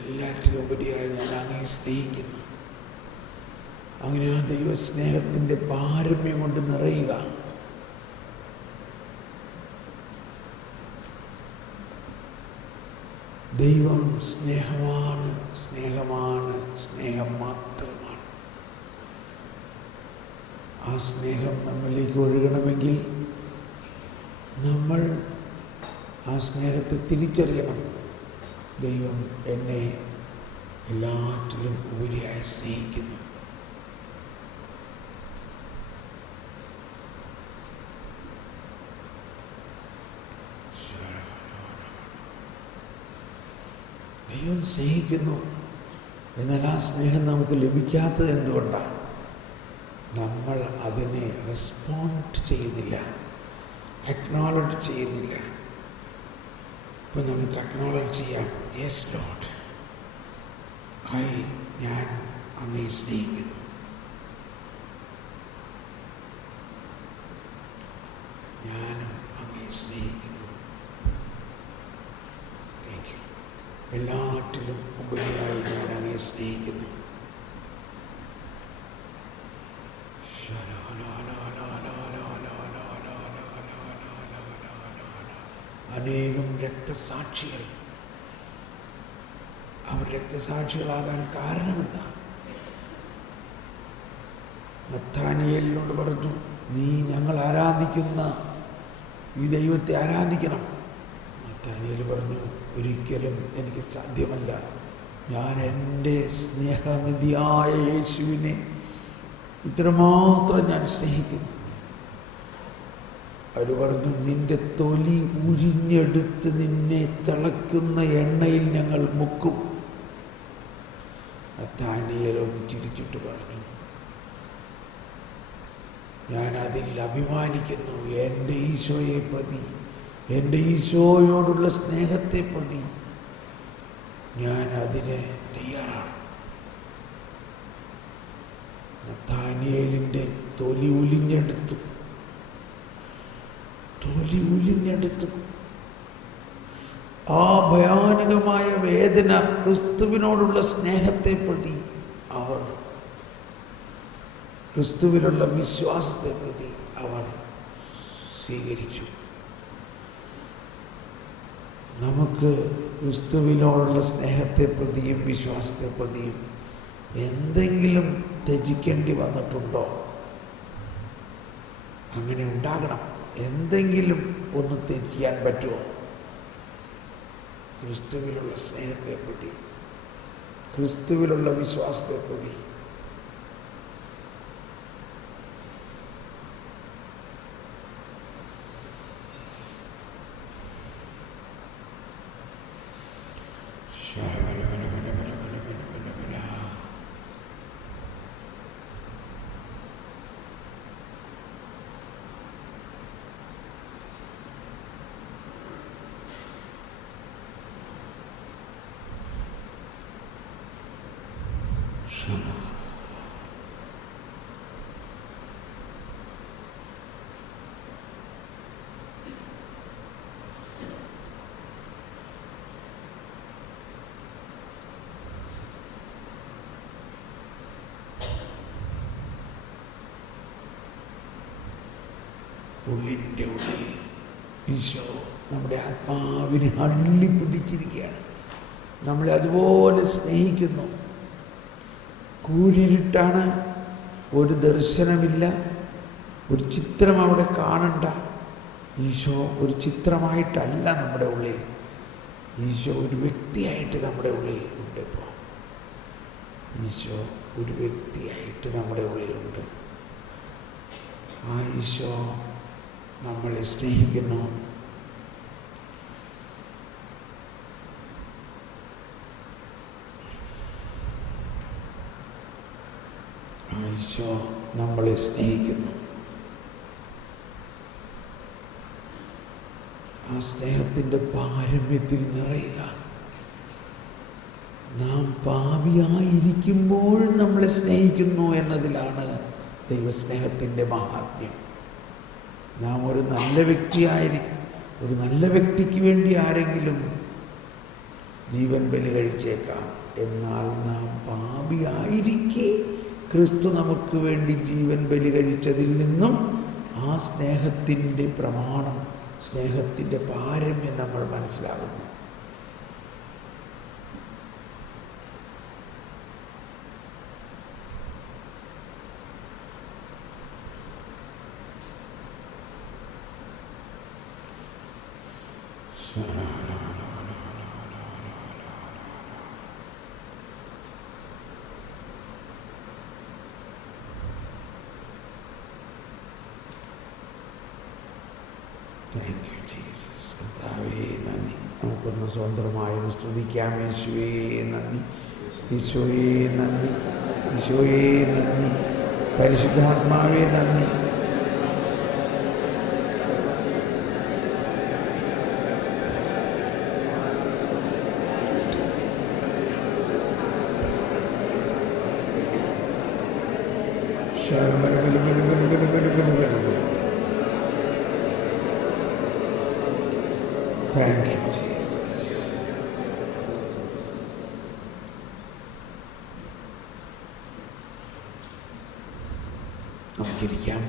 എല്ലാറ്റിലും ഉപരിയായി ഞാൻ അങ്ങയെ സ്നേഹിക്കുന്നു. അങ്ങനെ ആ ദൈവസ്നേഹത്തിൻ്റെ പാരമ്യം കൊണ്ട് നിറയുക. ദൈവം സ്നേഹമാണ്, സ്നേഹമാണ്, സ്നേഹം മാത്രമാണ്. ആ സ്നേഹം നമ്മളിലേക്ക് ഒഴുകണമെങ്കിൽ നമ്മൾ ആ സ്നേഹത്തെ തിരിച്ചറിയണം. ദൈവം എന്നെ എല്ലാറ്റിലും ഉപരിയായി സ്നേഹിക്കുന്നു. ദൈവം സ്നേഹിക്കുന്നു. എന്നാൽ ആ സ്നേഹം നമുക്ക് ലഭിക്കാത്തത് എന്തുകൊണ്ടാണ്? നമ്മൾ അതിനെ റെസ്പോണ്ട് ചെയ്യുന്നില്ല, അക്നോളജ് ചെയ്യുന്നില്ല. ഇപ്പം നമുക്ക് അക്നോളജ് ചെയ്യാം. യെസ് ലോർഡ്, ഞാൻ അങ്ങയെ സ്നേഹിക്കുന്നു. ഞാനും അങ്ങയെ സ്നേഹിക്കുന്നു. Thank you. എല്ലാറ്റിലും ഉപരിയായി ഞാൻ അങ്ങയെ സ്നേഹിക്കുന്നു. അനേകം രക്തസാക്ഷികൾ, അവർ രക്തസാക്ഷികളാകാൻ കാരണമെന്താ? നഥാനിയേലിനോട് പറഞ്ഞു, നീ ഞങ്ങൾ ആരാധിക്കുന്ന ഈ ദൈവത്തെ ആരാധിക്കണം. നഥാനിയേൽ പറഞ്ഞു, ഒരിക്കലും എനിക്ക് സാധ്യമല്ല. ഞാൻ എൻ്റെ സ്നേഹനിധിയായ യേശുവിനെ ഇത്രമാത്രം ഞാൻ സ്നേഹിക്കുന്നു. അവർ പറഞ്ഞു, നിന്റെ തൊലി ഉരിഞ്ഞെടുത്ത് നിന്നെ തിളയ്ക്കുന്ന എണ്ണയിൽ ഞങ്ങൾ മുക്കും. നഥാനിയേൽ ഒന്ന് ചിരിച്ചിട്ട് പറഞ്ഞു, ഞാൻ അതിൽ അഭിമാനിക്കുന്നു. എൻ്റെ ഈശോയെ പ്രതി, എൻ്റെ ഈശോയോടുള്ള സ്നേഹത്തെ പ്രതി ഞാൻ അതിന് തയ്യാറാണ്. നഥാനിയേലിൻ്റെ തൊലി ഉലിഞ്ഞെടുത്തു. ആ ഭയാനകമായ വേദന ക്രിസ്തുവിനോടുള്ള സ്നേഹത്തെ പ്രതി, അവർ ക്രിസ്തുവിലുള്ള വിശ്വാസത്തെ പ്രതി അവർ സ്വീകരിച്ചു. നമുക്ക് ക്രിസ്തുവിനോടുള്ള സ്നേഹത്തെ പ്രതിയും വിശ്വാസത്തെ പ്രതിയും എന്തെങ്കിലും ത്യജിക്കേണ്ടി വന്നിട്ടുണ്ടോ? അങ്ങനെ ഉണ്ടാകണം. എന്തെങ്കിലും ഒന്ന് ത്യജിക്കാൻ പറ്റുമോ? ക്രിസ്തുവിലുള്ള സ്നേഹത്തെ പ്രതി, ക്രിസ്തുവിലുള്ള വിശ്വാസത്തെ പ്രതി. ഉള്ളിൻ്റെ ഉള്ളിൽ ഈശോ നമ്മുടെ ആത്മാവിനെ അള്ളി പിടിച്ചിരിക്കുകയാണ്. നമ്മളെ അതുപോലെ സ്നേഹിക്കുന്നു. കൂരിരുട്ടാണ്, ഒരു ദർശനമില്ല, ഒരു ചിത്രം അവിടെ കാണണ്ട. ഈശോ ഒരു ചിത്രമായിട്ടല്ല നമ്മുടെ ഉള്ളിൽ, ഈശോ ഒരു വ്യക്തിയായിട്ട് നമ്മുടെ ഉള്ളിൽ ഉണ്ട്. ഇപ്പോൾ ഈശോ ഒരു വ്യക്തിയായിട്ട് നമ്മുടെ ഉള്ളിലുണ്ട്. ആ ഈശോ നമ്മളെ സ്നേഹിക്കുന്നു. ഈശോ നമ്മളെ സ്നേഹിക്കുന്നു. ആ സ്നേഹത്തിൻ്റെ പാരമ്യത്തിൽ നിറയുക. നാം പാപിയായിരിക്കുമ്പോഴും നമ്മളെ സ്നേഹിക്കുന്നു എന്നതിലാണ് ദൈവസ്നേഹത്തിൻ്റെ മഹാത്മ്യം. നാം ഒരു നല്ല വ്യക്തിയായിരിക്കും. ഒരു നല്ല വ്യക്തിക്ക് വേണ്ടി ആരെങ്കിലും ജീവൻ ബലി കഴിച്ചേക്കാം. എന്നാൽ നാം പാപിയായിരിക്കെ ക്രിസ്തു നമുക്ക് വേണ്ടി ജീവൻ ബലി കഴിച്ചതിൽ നിന്നും ആ സ്നേഹത്തിൻ്റെ പ്രമാണം, സ്നേഹത്തിൻ്റെ പാരമ്യം നമ്മൾ മനസ്സിലാകുന്നു. Thank you Jesus. കർത്താവേ നന്ദി. നമുക്കൊന്ന് സ്വതന്ത്രമായി സ്തുതിക്കാം. യേശുവേ നന്ദി, ഈശോയേ നന്ദി, ഈശോയേ നന്ദി, പരിശുദ്ധാത്മാവേ നന്ദി. Thank you, Jesus. നമുക്കിരിക്കാം.